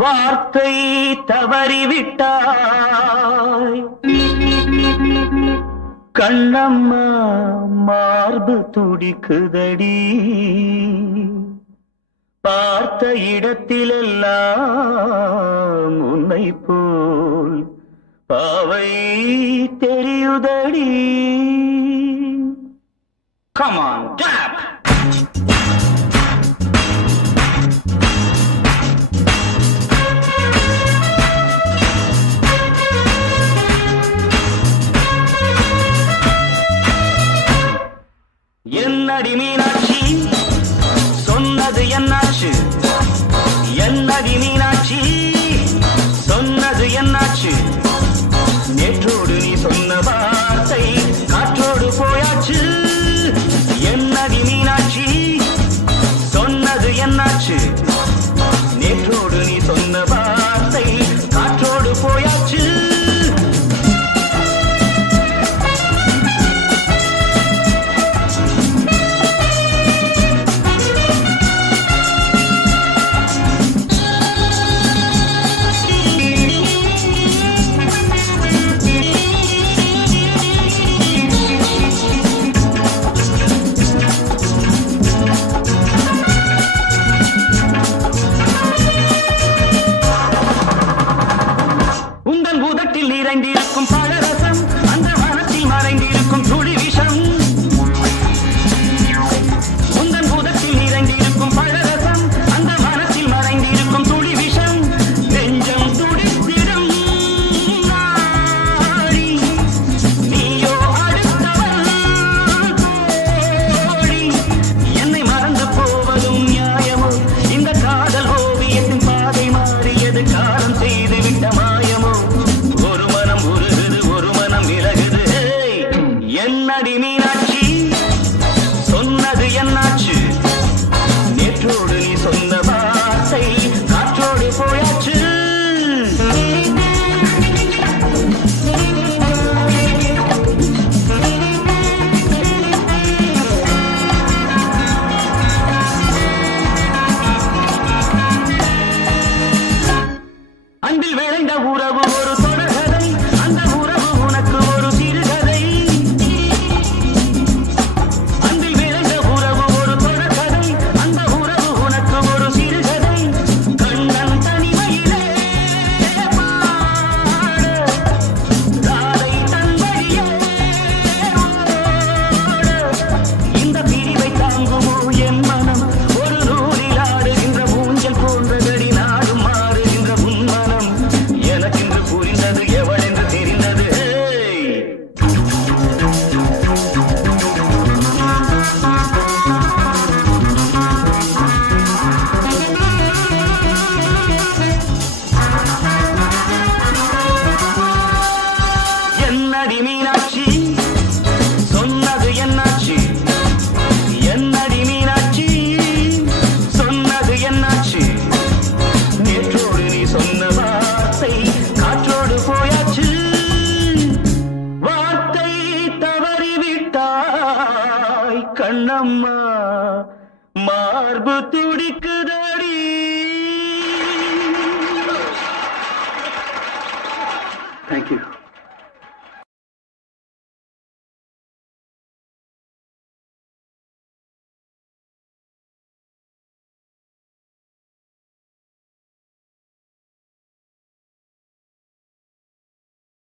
வார்த்தை தவறிவிட்டாய் கண்ணம்மா மார்பு துடிக்குதடி பார்த்த இடத்திலெல்லாம் உன்னை போல் பாவை தெரியுதடி. Come on, tap! என்னடி மீனாட்சி சொன்னது என்னாச்சு? என்னடி மீனாட்சி சொன்னது என்னாச்சு? நேற்றோடு நீ சொன்ன வார்த்தை காற்றோடு போயாச்சு. என்னடி மீனாட்சி சொன்னது என்னாச்சு? நேற்றோடு நீ சொன்ன வார்த்தை காற்றோடு போயாச்சு. நிறைந்திருக்கும் பழரசம் அந்த மனத்தில் மறைந்திருக்கும் துளி விஷம். உந்தன் பூதத்தில் நிறைந்திருக்கும் பழரசம் அந்த மனத்தில் மறைந்திருக்கும் துளி விஷம். நெஞ்சம் துடித்திடும் நாடி நீயோ அடுத்தவள் தோழி. என்னை மறந்து போவதும் நியாயமோ? இந்த காதல் ஓவியத்தின் பாதை மாறியது காலம் செய்து விட்ட மாயமோ? என்னடி மீனாட்சி சொன்னது என்னாச்சு? நேற்றோடு நீ சொன்ன வார்த்தை காற்றோடு போயாச்சு. அன்பில் விளைந்த உறவு ஒரு தொடர்கதை, அந்த உறவு உனக்கு ஒரு சிறுகதை. என்னடி மீனாட்சி சொன்னது என்னாச்சு? என்னடி மீனாட்சி சொன்னது என்னாச்சு? நேற்றோடு நீ சொன்ன வார்த்தை காற்றோடு போயாச்சு. வார்த்தை தவறிவிட்டாய் கண்ணம்மா மார்பு துடிக்குதடி. Thank you.